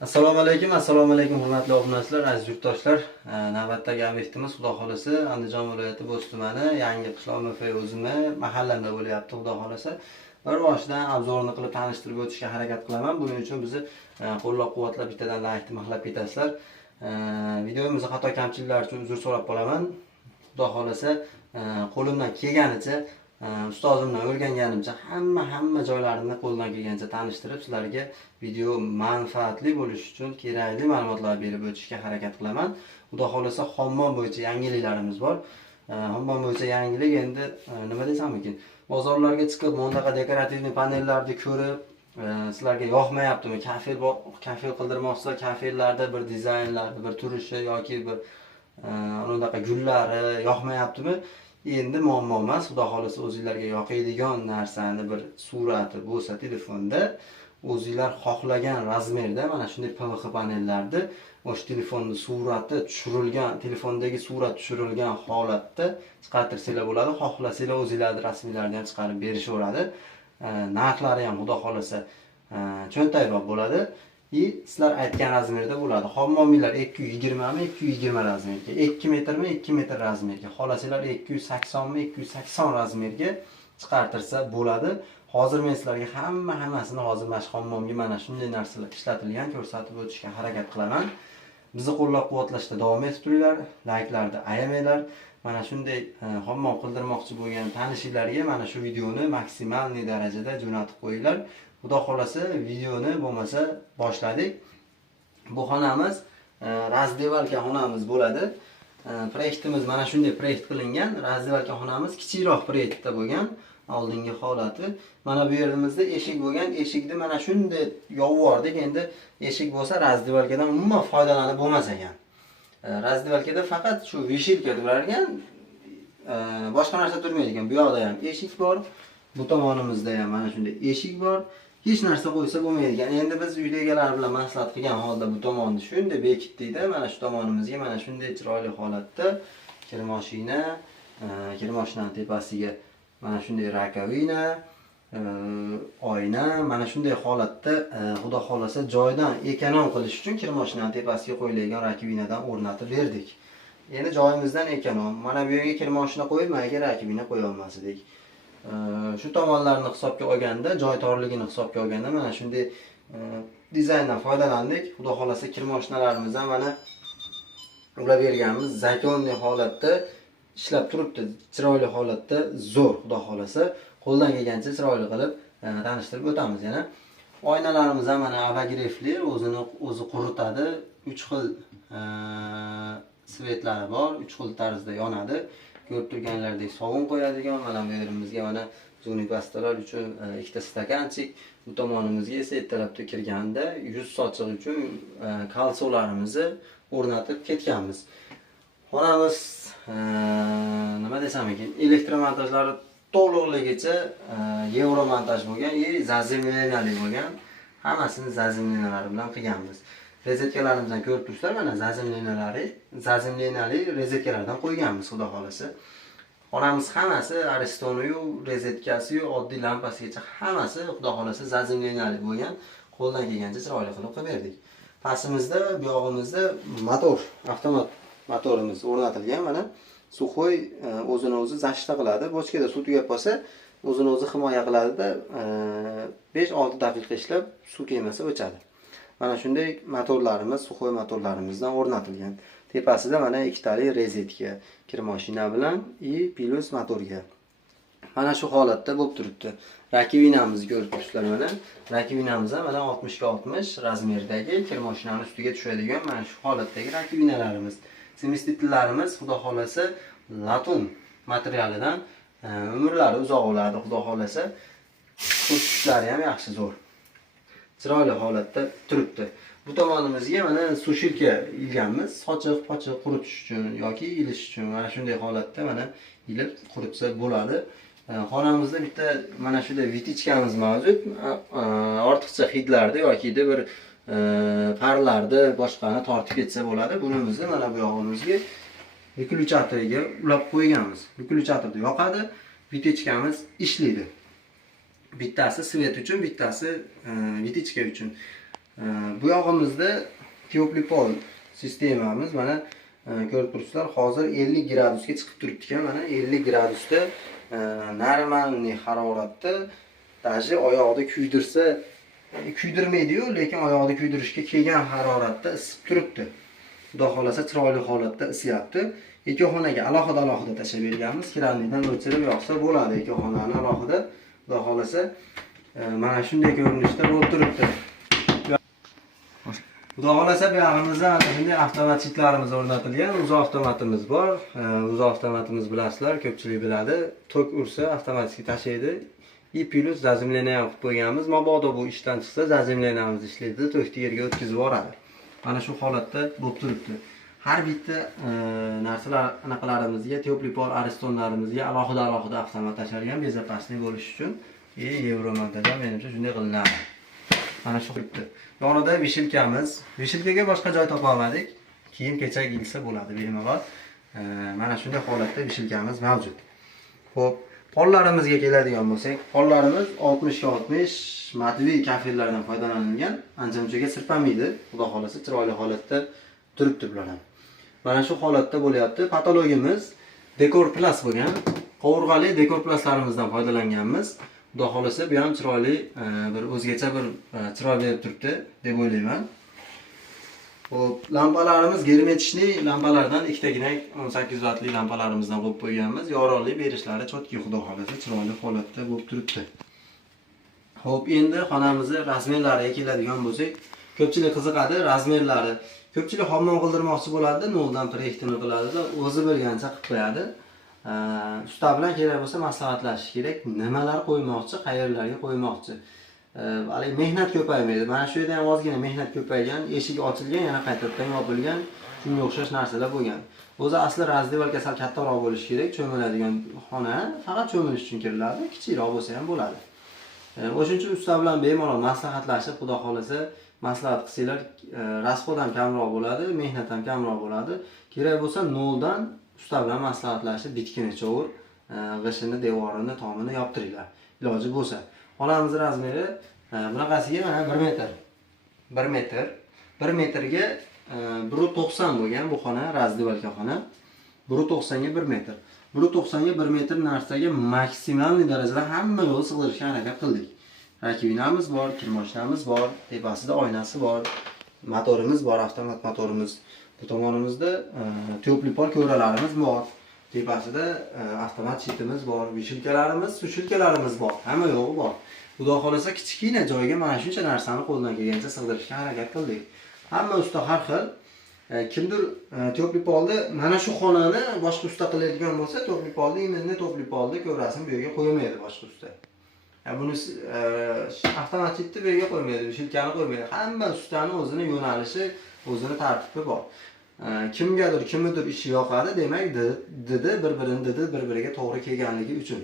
Assalomu alaykum hurmatli obunachilar, aziz yurtdoshlar. Navbatdagi obyektimiz Xudo xolasa Andijon viloyati Bo'z tumani Yangi qishloq MF o'zimni mahallamda bo'lyapti. Xudo xolasa bir boshidan obzorni qilib tanishtirib o'tishga harakat qilaman. Buning uchun bizni qo'llab-quvvatlab bittadan laykni maqlab ketasizlar. Videomizda xato kamchiliklar uchun uzr so'rab qolaman. Xudo xolasa qo'limdan kelganicha ustozimdan o'rganganimcha hamma joylarini qo'ldan kelgancha tanishtirib sizlarga video manfaatli bo'lishi uchun kerakli ma'lumotlar berib o'tishga harakat qilaman. Xudo xolasa hammom bo'yicha yangiliklarimiz bor. Hammom bo'yicha yangilik endi nima desam ekan? Bozorlarga chiqib, bundaqa dekorativniy panellarni ko'rib, sizlarga yoqmayaptimi? Kafel qildirmoqchilar, kafellarda bir dizaynlari, bir turishi yoki bir unaqa gullari yoqmayaptimi? Endi muammo emas, xudo xolasa o'zingizlarga yoqadigan narsani bir surati bo'lsa telefonda o'zingizlar xohlagan razmerda mana shunday PVX panellarni o'sha telefonning surati tushirilgan, telefondagi surat tushirilgan holatda chiqartirsanglar bo'ladi. Xohlasanglar o'zingizlarning rasmlarini ham chiqarib berishaveradi. Narxlari ham xudo xolasa cho'ntakroq bo'ladi. Sizlar aytgan razmerda bo'ladi. Hammomiylar 220 mi 220 razmerga, 2 metrmi 2 metr razmerga, xohlasanglar 280 mi 280 razmerga chiqartirsa bo'ladi. Hozir men sizlarga hammasini hozir mana shu hammomga mana shunday narsalar ishlatilgan ko'rsatib o'tishga harakat qilaman. Bizni qo'llab-quvvatlashda davom etib turinglar, layklarni ayamanglar. Mana shunday hammom qildirmoqchi bo'lgan tanishinglarga mana shu videoni maksimal darajada jo'natib qo'yinglar. Xudo xolasa videoni bo'lmasa boshladik. Bu xonamiz razdevalka xonamiz bo'ladi. Proyektimiz mana shunday proyekt qilingan. Razdevalka xonamiz kichikroq proyektda bo'lgan. Oldingi holati. Mana bu yerimizda eshik bo'lgan. Eshikni mana shunday yopvordik. Endi eshik bo'lsa razdevalkadan umuman foydalanib bo'lmas ekan. Razdevalkada faqat shu vishilka turar ekan. Boshqa narsa turmaydi ekan. Bu yoqda ham eshik bor. Bu tomonimizda ham mana shunday eshik bor. Hech narsa qo'ysa bo'lmaydigan. Endi biz uydagilar bilan maslahat qilgan holda bu tomonni shunday bekitdik-da, mana shu tomonimizga mana shunday chiroyli holatda kirmoshinaning tepasiga mana shunday rakovina, oyna, mana shunday holatda xudo xolasa joydan ekonom qilish uchun kirmoshinaning tepasiga qo'yilgan rakovinadan o'rnatib berdik. Endi joyimizdan ekonom. Mana bu yerga kirmoshina qo'yib, menga rakovina qo'ya olmasdik. Shu tomonlarni hisobga olganda, joy torligini hisobga olganda mana shunday dizayndan foydalandik. Xudo xolasa kirmoshinalarimiz ham mana ular berganimiz zakonli holatda ishlab turibdi. Chiroyli holatda zo'r, xudo xolasa qo'ldan kelgancha chiroyli qilib tanishtirib o'tamiz yana. Oynalarimiz ham mana abagirefli, o'zi quritadi. 3 xil svetlari bor, 3 xil tarzda yonadi. Ko'rib turganlaridek sovun qo'yadigan, mana bu yerimizga mana zuniy pastalar uchun ikkita stakanchik, bu tomonimizga esa ertalabda kirganda yuz sochiq uchun kalsolarimizni o'rnatib ketganmiz. Xonamiz nima desam ekan, elektromontajlari to'liqligicha yevro montaj bo'lgan, zazimlenali bo'lgan. Hammasini zazimlenalari bilan qilganmiz. Rezetkalarimizni ko'rib turibsizlar, mana zazimlenali rezetkalardan qo'yganmiz, xudo xolasa. Xonamiz hammasi Aristoniyu, rezetkasiyu, oddiy lampasigacha hammasi xudo xolasa zazimlenali bo'lgan. Qo'ldan kelgancha chiroyli qilib berdik. Pastimizda, bu yog'imizda motor, avtomat motorimiz o'rnatilgan. Mana suxoy o'zini o'zi zashta qiladi. Bochkada suv tugab qolsa, o'zini o'zi himoya qiladi-da, 5-6 daqiqa ishlab suv kelmasa o'chadi. Mana shunday motorlarimiz, suxoy motorlarimizdan o'rnatilgan. Tepasida mana ikkitali rezetka, kirmoshina bilan plus motorga. Mana shu holatda bo'lib turibdi. Rakovinamizni ko'rib turibsizlar mana. Rakovinamiz ham mana 60 ga 60 razmerdagi kirmoshinaning ustiga tushadigan mana shu holatdagi rakovinalarimiz. Semistitlarimiz xudo xolasa latun materialidan umrlari uzoq bo'ladi, xudo xolasa. Ko'rsatkichlari ham yaxshi zo'r. Chiroyli holatda turibdi. Bu tomonimizga mana sushilka ilganmiz, sochiq-pochiq quritish uchun yoki ilish uchun mana shunday holatda mana ilib quritsa bo'ladi. Xonamizda bitta mana shunday vitichkamiz mavjud. Ortiqcha hidlarni yoki bir parlarni boshqani tortib ketsa bo'ladi. Bunimizni mana bu yog'imizga vyuklyatorga ulab qo'yganmiz. Vyuklyatorda yoqadi, vitichkamiz ishlaydi. Bittasi svet uchun, bittasi vitichka uchun. Bu yog'imizda teoplipol sistemamiz mana ko'rib turibsizlar, hozir 50 gradusga chiqib turibdi ekan. Mana 50 gradusda normalniy haroratda даже oyoqda kuydirsa kuydirmaydi-yu, lekin oyoqda kuydirishga kelgan haroratda isib turibdi. Xudo xolasa chiroyli holatda isyapti. Ikki xonaga alohida tashlab berganmiz. Kiranlikdan o'chirib yoqsa bo'ladi. Ikki xonani alohida Xudo xolasa mana shunday ko'rinishda bo'lib turibdi. Xudo xolasa bu yog'imizda mana shunday avtomat chitlarimiz o'rnatilgan. O'z avtomatimiz bor. O'z avtomatimiz bilasizlar, ko'pchilik biladi. Tok ursa avtomatik tashlaydi. И plus zazimleniya ham qilib qo'yganmiz. Mabodo bu ishdan chiqsa zazimleniyamiz ishlaydi, tokni yerga o'tkazib yuboradi. Mana shu holatda bo'lib turibdi. Har bitta narsalar anaqalarimizga, teoplipol aristonlarimizga alohida avtomat tashlangan bezopaslik bo'lish uchun Yevromodelda menimcha shunday qilinadi. Mana shu turibdi. Yonida vishilkamiz. Vishilkaga boshqa joy topa olmadik. Kiyim-kechak ilsa bo'ladi bemalol. Mana shunday holatda vishilkamiz mavjud. Xo'p, pollarimizga keladigan bo'lsak, pollarimiz 60 ga 60 matviy kafellardan foydalanilgan. Ancha-munchaga sirpamaydi. Xudo xolasa chiroyli holatda turibdi bular ham. Mana shu holatda bo'lyapti. Patologimiz dekor plas bo'lgan. Qovurg'ali dekor plaslarimizdan foydalanganmiz. Xudo xolasa bu ham chiroyli bir o'zgacha bir chiroy berib turibdi deb o'ylayman. Xo'p, lampalarimiz germetichli lampalardan ikkitagina 18 vatli lampalarimizdan qo'yib qo'yganmiz. Yorug'lik berishlari chotki xudo xolasa chiroyli holatda bo'lib turibdi. Xo'p, endi xonamizning razmerlariga keladigan bo'lsak, ko'pchilik qiziqadi razmerlari. Ko'pchilik hammon qildirmoqchi bo'ladi, noldan proyektini qiladi-da, o'zi bilgancha qilib qo'yadi. Usta bilan kerak bo'lsa maslahatlashish kerak. Nimalar qo'ymoqchi, qayerlarga qo'ymoqchi. Hali mehnat ko'paymaydi. Mana shu yerda ham ozgina mehnat ko'paygan, eshik ochilgan, yana qaytadan yopilgan, shunga o'xshash narsalar bo'lgan. O'zi asli razdevalka sal kattaroq bo'lishi kerak, cho'miladigan xona faqat cho'milish uchun kiriladi, kichikroq bo'lsa ham bo'ladi. O'shuning uchun usta bilan bemalol maslahatlashib, xudo xolasa maslahat qilsanglar, rasxod ham kamroq bo'ladi, mehnat ham kamroq bo'ladi. Kerak bo'lsa noldan usta bilan maslahatlashib, bitkini chovur, g'ishini, devorini, tomini yoptiringlar. Iloji bo'lsa. Xonamiz razmeri bunaqasiga mana 1 metr. 1 metr. 1 metrga 1.90 bo'lgan bu xona, razdevalka xona. 1.90 ga 1 metr. 1.90 ga 1 metr narsaga maksimal darajada hamma yo'l sig'dirishga harakat qildik. Rakivinamiz bor, kirmoshnamiz bor, tepasida oynasi bor, motorimiz bor, avtomat motorimiz. Bu tomonimizda teoplipol ko'ralarimiz bor. Tepasida avtomat chitimiz bor, vishilkalarimiz, sushilkalarimiz bor. Hamma yo'g'i bor. Xudo xolasa kichkina joyga mana shuncha narsani qo'ldan kelgancha sig'dirishga harakat qildik. Hamma usta har xil. Kimdir teoplipolda mana shu xonani boshqa usta qiladigan bo'lsa, teoplipolda imonni teoplipolda ko'rasini bu yerga qo'ymaydi boshqa usta. Buni avtomat chitni bu yerga qo'ymaydi, vishilkani qo'ymaydi. Hamma ustaning o'zini yo'nalishi, o'zini tartibi bor. Kimgadir ishi yoqadi, demak bir-birini bir-biriga to'g'ri kelganligi uchun.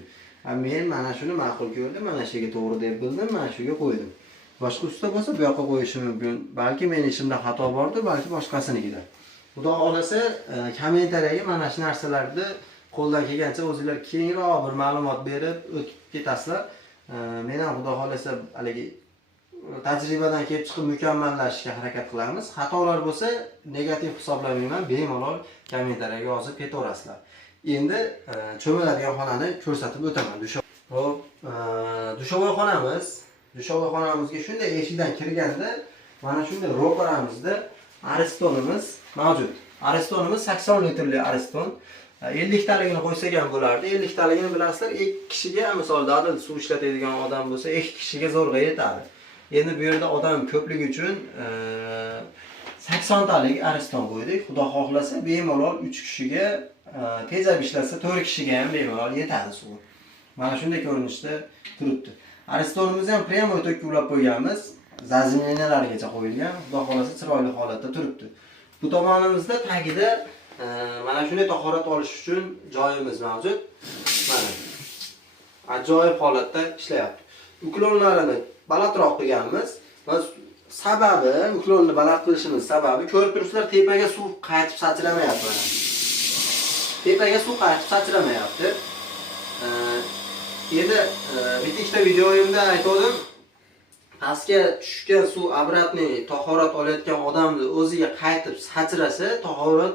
Men mana shuni ma'qul ko'rdim, mana shu yerga to'g'ri deb bildim, mana shu yerga qo'ydim. Boshqa usta bo'lsa bu yoqqa qo'yishi mumkin. Balki men ishimda xato bordir, balki boshqasinikida. Xudo xolasa kommentariyaga mana shu narsalarni qo'ldan kelgancha o'zingizlar kengroq bir ma'lumot berib o'tib ketasizlar. Men ham xudo xolasa haligi tajribadan kelib chiqib mukammallashishga harakat qilamiz. Xatolar bo'lsa negativ hisoblamayman, bemalol kommentariyaga yozib ketaverasizlar. Endi cho'miladigan xonani ko'rsatib o'taman. Xo'p, dushovoy xonamiz. Dushovoy xonamizga shunday eshikdan kirganda mana shunday ro'paramizda aristonimiz mavjud. Aristonimiz 80 litrli ariston. 50 taligini qo'ysak ham bo'lardi. 50 taligini bilasizlar, 2 kishiga, misolda adil suv ishlatadigan odam bo'lsa, 2 kishiga zo'rg'a yetadi. Endi bu yerda odam ko'pligi uchun 80 talik ariston qo'ydik. Xudo xohlasa bemalol 3 kishiga tezab ishlatsa 4 kishiga ham bemalol yetadi suv. Mana shunday ko'rinishda turibdi. Aristonimizni ham pryamoy tokka ulab qo'yganmiz. Zazimleniyalargacha qo'yilgan. Xudo xohlasa chiroyli holatda turibdi. Bu tomonimizda tagida mana shunday tahorat olish uchun joyimiz mavjud. Mana ajoyib holatda ishlayapti. Uklonlarini balandroq qilganmiz va sababi, uklonni baland qilishimiz sababi, ko'rib turibsizlar, tepaga suv qaytib sachramayapti mana. Tepaga suv qaytib sachramayapti. Endi bitta ikkita videoyimda aytdim, pastga tushgan suv обратный tahorat olayotgan odamni o'ziga qaytib sachrasa, tahorat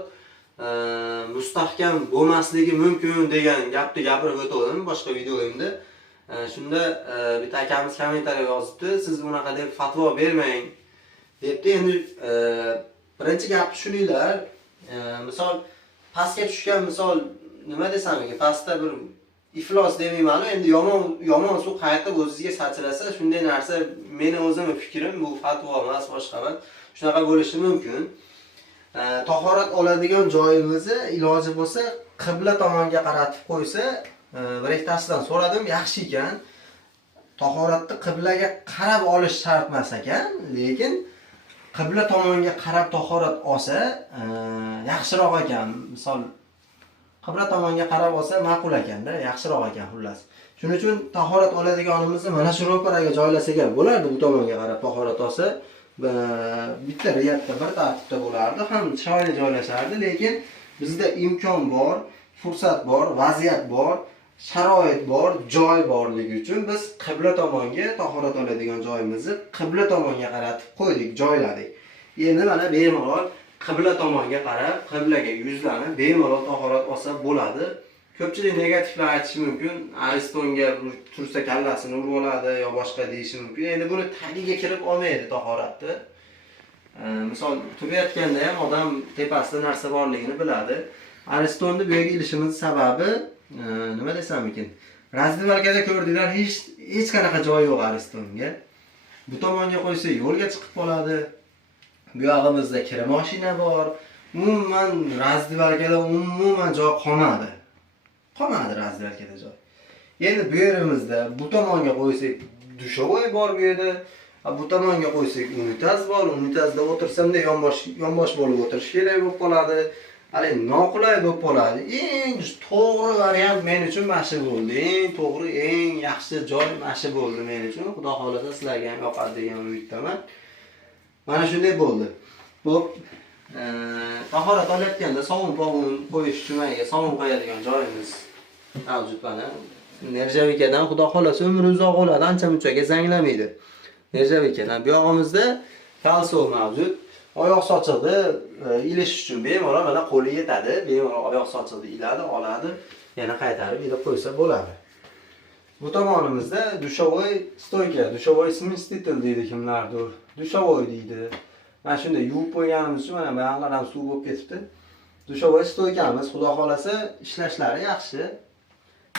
mustahkam bo'lmasligi mumkin degan gapni gapirib o'tdim boshqa videoimda. Shunda bitta akamiz kommentariya yozibdi, siz bunaqa deb fatvo bermang debdi. Endi birinchi gap shuninglar, misol pastga tushgan, misol nima desam ekan, pastda bir iflos demayman, endi yomon suv qaytib o'ziga sachrasa, shunday narsa meni o'zimning fikrim, bu fatvo emas, boshqa emas. Shunaqa bo'lishi mumkin. Tahorat oladigan joyimizni iloji bo'lsa qibla tomonga qaratib qo'ysa, bir ikkitasidan so'radim, yaxshi ekan. Tahoratni qiblaga qarab olish shart emas ekan, lekin qibla tomonga qarab tahorat olsa yaxshiroq ekan. Misol qibla tomonga qarab olsa ma'qul ekanda, yaxshiroq ekan xullas. Shuning uchun tahorat oladiganimizni mana shu ro'paraga joylasak ham bo'lardi, bu tomonga qarab tahorat olsa. Bitta riyatda bir tartibda bo'lardi, ham chiroyli joylashardi, lekin bizda imkon bor, fursat bor, vaziyat bor, sharoit bor, joy borligi uchun biz qibla tomonga tahorat oladigan joyimizni qibla tomonga qaratib qo'ydik, joyladik. Endi mana bemalol qibla tomonga qarab, qiblaga yuzlanib bemalol tahorat olsa bo'ladi. Ko'pchilik negativlar aytishi mumkin, Aristonga tursa kallasini urib oladi yo boshqa deyishi mumkin. Endi buni tagiga kirib olmaydi tahoratni. Misol turayotganda ham odam tepasida narsa borligini biladi. Aristonni bu yerga ilishimiz sababi nima desam ekan? Razdivalkada ko'rdinglar, hech qanaqa joyi yo'q Aristonga. Bu tomonga qo'ysa yo'lga chiqib qoladi. Bu yog'imizda kira mashina bor. Umuman razdivalkada umuman joy qolmadi. Razdivalkada joy. Endi bu yerimizda bu tomonga qo'ysak dushovoy bor bu yerda. Bu tomonga qo'ysak unitaz bor. Unitazda o'tirsamda yonbosh bo'lib o'tirish kerak bo'lib qoladi. Hali noqulay bo'lib qoladi. Eng to'g'ri variant men uchun mana shu bo'ldi. Eng to'g'ri, eng yaxshi joy mana shu bo'ldi men uchun. Xudo xolasa sizlarga ham yoqadi degan umiddaman. Mana shunday bo'ldi. Bu tahorat olayotganda sovun qo'yish uchun sovun qo'yadigan joyimiz mavjud mana. Nerjavikadan xudo xolasa umri uzoq bo'ladi, ancha-munchaga zanglamaydi. Nerjavikadan bu yog'imizda kalsium mavjud. Oyoq sochiqni ilish uchun bemalol mana qo'li yetadi. Bemalol oyoq sochiqni iladi, oladi, yana qaytarib ilib qo'ysa bo'ladi. Bu tomonimizda dushovoy stoyka, dushovoy smestitel deydi kimlardir. Dushovoy deydi. Mana shunday yuvib qo'yganimiz uchun mana buyoqlar ham suv bo'lib ketibdi. Dushovoy stoykamiz, xudo xolasa ishlashlari yaxshi.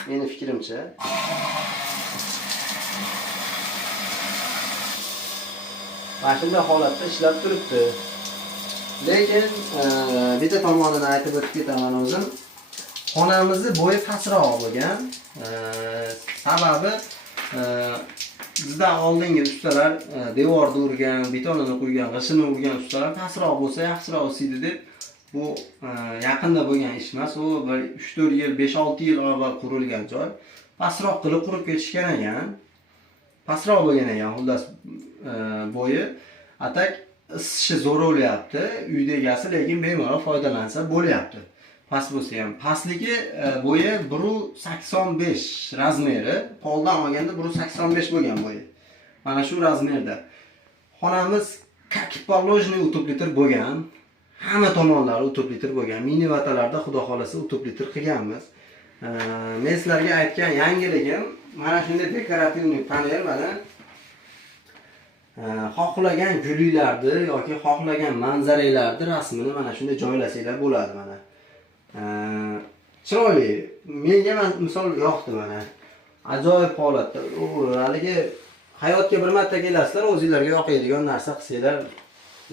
Meni fikrimcha. Mana shunday holatda ishlab turibdi. Lekin bitta tomonini aytib o'tib ketaman o'zim. Xonamizni bo'yi pastroq bo'lgan. Sababi bizdan oldingi ustalar devorni urgan, betonini qo'ygan, g'ishini urgan ustalar pastroq bo'lsa yaxshiroq o'siydi deb bu yaqinda bo'lgan ish emas, u 3-4 yil, 5-6 yil avval qurilgan joy. Pastroq qilib qurib ketishgan ekan. Pastroq bo'lgan ekan, xullas bo'yi. Atak isishi zo'r bo'lyapti, uyda egasi, lekin bemalol foydalansa bo'lyapti. Past bo'lsa ham. Pastligi bo'yi 1.85 razmeri, poldan olganda 1.85 bo'lgan bo'yi. Mana shu razmerda. Xonamiz как положенный utopletr bo'lgan. Hamma tomonlari utopletr bo'lgan. Mini vatalarda xudo xolasa utopletr qilganmiz. Men sizlarga aytgan yangiligim mana shunday dekorativniy panel mana xohlagan gullarni yoki xohlagan manzaralarni rasmini mana shunday joylasanglar bo'ladi mana. Chiroyli. Menga misol yoqdi mana. Ajoyib holatda. Haligi hayotga bir marta kelasizlar, o'zingizlarga yoqadigan narsa qilsanglar,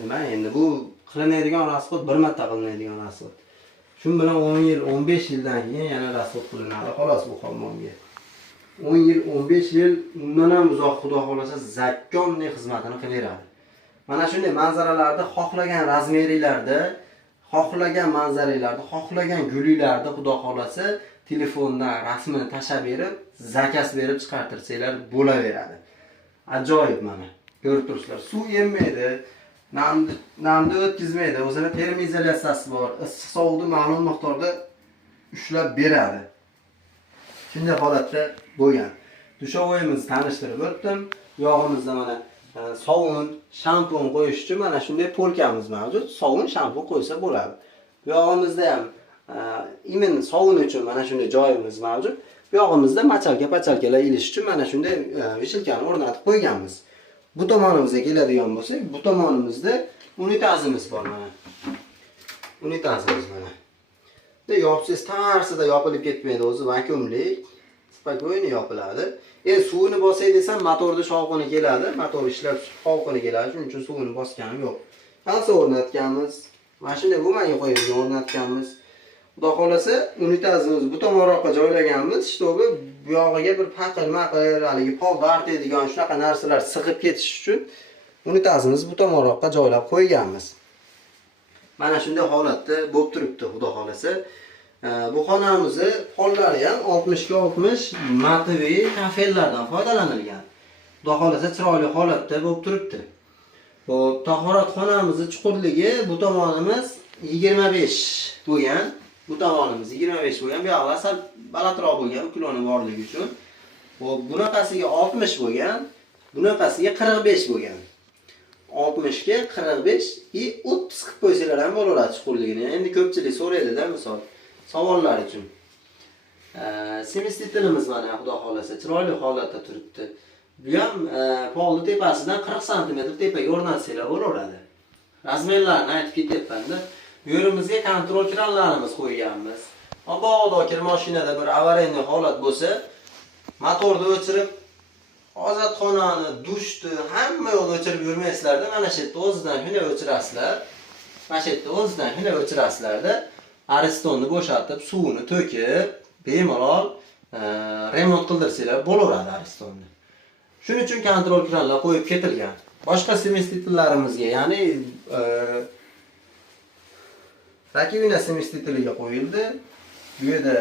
nima endi bu qilinadigan rasxod bir marta qilinadigan rasxod. Shun bilan 10 yil, 15 yildan keyin yana rasxod qilinadi, xolos bu xonmonga. 10 yil, 15 yil undan ham uzoq xudo xolasa zakkomlik xizmatini qilib beradi. Mana shunday manzaralarda xohlagan razmerilarda, xohlagan manzaralarda, xohlagan gullarda xudo xolasa telefondan rasmini tashab berib, zakaz berib chiqartirsanglar bo'laveradi. Ajoyib mana. Ko'rib turibsizlar, suv emmaydi, namni o'tkazmaydi, o'zini termoizolyatsiyasi bor, issiq sovuqni ma'lum miqdorda ushlab beradi. Shunday holatda bo'lgan. Dushovoyimizni tanishtirib o'tdim. Yog'imizda mana sovun, shampun qo'yish uchun mana shunday polkamiz mavjud. Sovun, shampun qo'ysa bo'ladi. Bu yog'imizda ham imin sovun uchun mana shunday joyimiz mavjud. Bu yog'imizda machalkalar ilish uchun mana shunday vishilkani o'rnatib qo'yganmiz. Bu tomonimizga keladigan bo'lsak, bu tomonimizda unitazimiz bor mana. Unitazimiz mana. Yopsangiz tarsida yopilib ketmaydi, o'zi vakuumlik. Spokойно yopiladi. Endi suvini bosay desam, motorda shovqini keladi. Motor ishlab shovqini keladi. Shuning uchun suvini bosganim yo'q. Qancha o'rnatganmiz? Mashina bu menga qo'yib o'rnatganmiz. Xudo xolasa, unitazimiz bu tomonroqqa joylaganmiz. Shtobi bu yog'iga bir paqir, haligi polda artadigan shunaqa narsalar sig'ib ketish uchun unitazimiz bu tomonroqqa joylab qo'yganmiz. Mana shunday holatda bo'lib turibdi, xudo xolasa. Bu xonamizni pollari ham 60 ga 60 matviy kafellardan foydalanilgan. Xudo xolasa chiroyli holatda bo'lib turibdi. Bu tahoratxonamizni chuqurligi bu tomonimiz 25 bo'lgan. Bu tomonimiz 25 bo'lgan. Bu yoqda sal balandroq bo'lgan kiloni borligi uchun. Bunaqasiga 60 bo'lgan, bunaqasiga 45 bo'lgan. 60 ga 45 и 30 qilib qo'ysalar ham bo'laveradi chuqurligini. Endi ko'pchilik so'raydi-da, misol savollar uchun. Semestitilimiz mana xudo xolasa chiroyli holatda turibdi. Bu ham polni tepasidan 40 sm tepaga o'rnatsanglar bo'laveradi. Razmerlarini aytib ketyapman-da. Bu yerimizga kontrol kranlarimiz qo'yganmiz. Mabodo kir mashinada bir avariyli holat bo'lsa, motorni o'chirib, hojatxonani, dushni, hamma yo'lni o'chirib yurmaysizlar-da, mana shu yerda o'zidan shunday o'chirasizlar. Mana shu yerda o'zidan shunday o'chirasizlar-da. Aristonni bo'shatib, suvini to'kib, bemalol remont qildirsanglar bo'laveradi aristonni. Shuning uchun kontrol kranlar qo'yib ketilgan. Boshqa semestitillarimizga, ya'ni rakivina semestitiliga qo'yildi. Bu yerda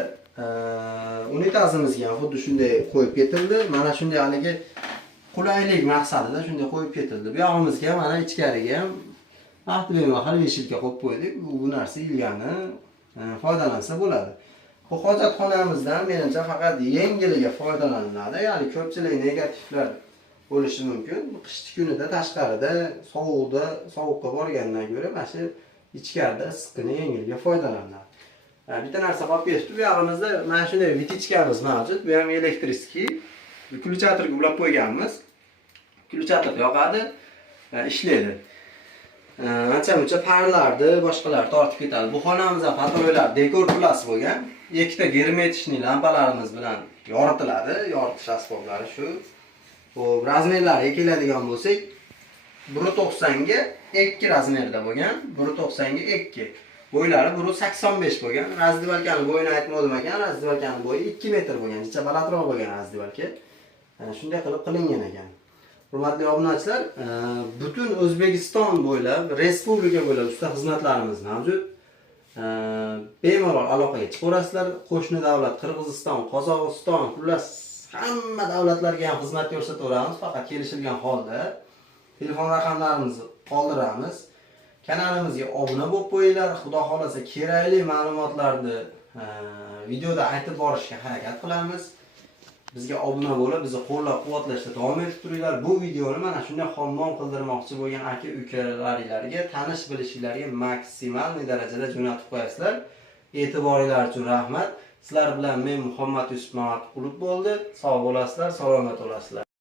unitazimizga ham xuddi shunday qo'yib ketildi. Mana shunday haligi qulaylik maqsadida shunday qo'yib ketildi. Bu yog'imizga ham, mana ichkariga ham vaqti bemahal veshilka qo'yib qo'ydik. Bu narsa ilgani foydalansa bo'ladi. Bu hojatxonamizdan menimcha faqat yengiliga foydalaniladi. Ya'ni ko'pchilik negativlar bo'lishi mumkin. Qish kunida tashqarida, sovuqqa borgandan ko'ra mana shu ichkarida issiqni yengiliga foydalanadi. Bitta narsa qolib ketibdi. Bu yog'imizda mana shunday vitichkamiz mavjud. Bu ham elektriskiy. Ключаторga ulab qo'yganmiz. Ключатор yoqadi, ishlaydi. Ancha-muncha farlarni, boshqalar tortib ketadi. Bu xonamizda patroylar dekor plus bo'lgan. Ikkita germetishli lampalarimiz bilan yoritiladi. Yoritish asboblari shu. Bu razmerlariga keladigan bo'lsak, 1.90 ga 2 razmerda bo'lgan, 1.90 ga 2. Bo'ylari 1.85 bo'lgan. Razdivalkani bo'yini aytmadim ekan. Razdivalkani bo'yi 2 metr bo'lgan. Necha balandroq bo'lgan razdivalka. Shunday qilib qilingan ekan. Hurmatli obunachilar, butun O'zbekiston bo'ylab, respublika bo'ylab usta xizmatlarimiz mavjud. Bemalol aloqaga chiqaverasizlar. Qo'shni davlat Qirg'iziston, Qozog'iston, xullas hamma davlatlarga ham xizmat ko'rsataveramiz, faqat kelishilgan holda. Telefon raqamlarimizni qoldiramiz. Kanalimizga obuna bo'lib qo'yinglar. Xudo xolasa kerakli ma'lumotlarni videoda aytib borishga harakat qilamiz. Bizga obuna bo'lib, bizni qo'llab-quvvatlashda davom etib turinglar. Bu videoni mana shunday xommon qildirmoqchi bo'lgan aka-ukalaringizga, tanish bilishinglarga maksimal darajada jo'natib qo'yasizlar. E'tiboringlar uchun rahmat. Sizlar bilan men Muhammad Yusuf Mamatqulov bo'ldi. Sog' bo'lasizlar, salomat bo'lasizlar.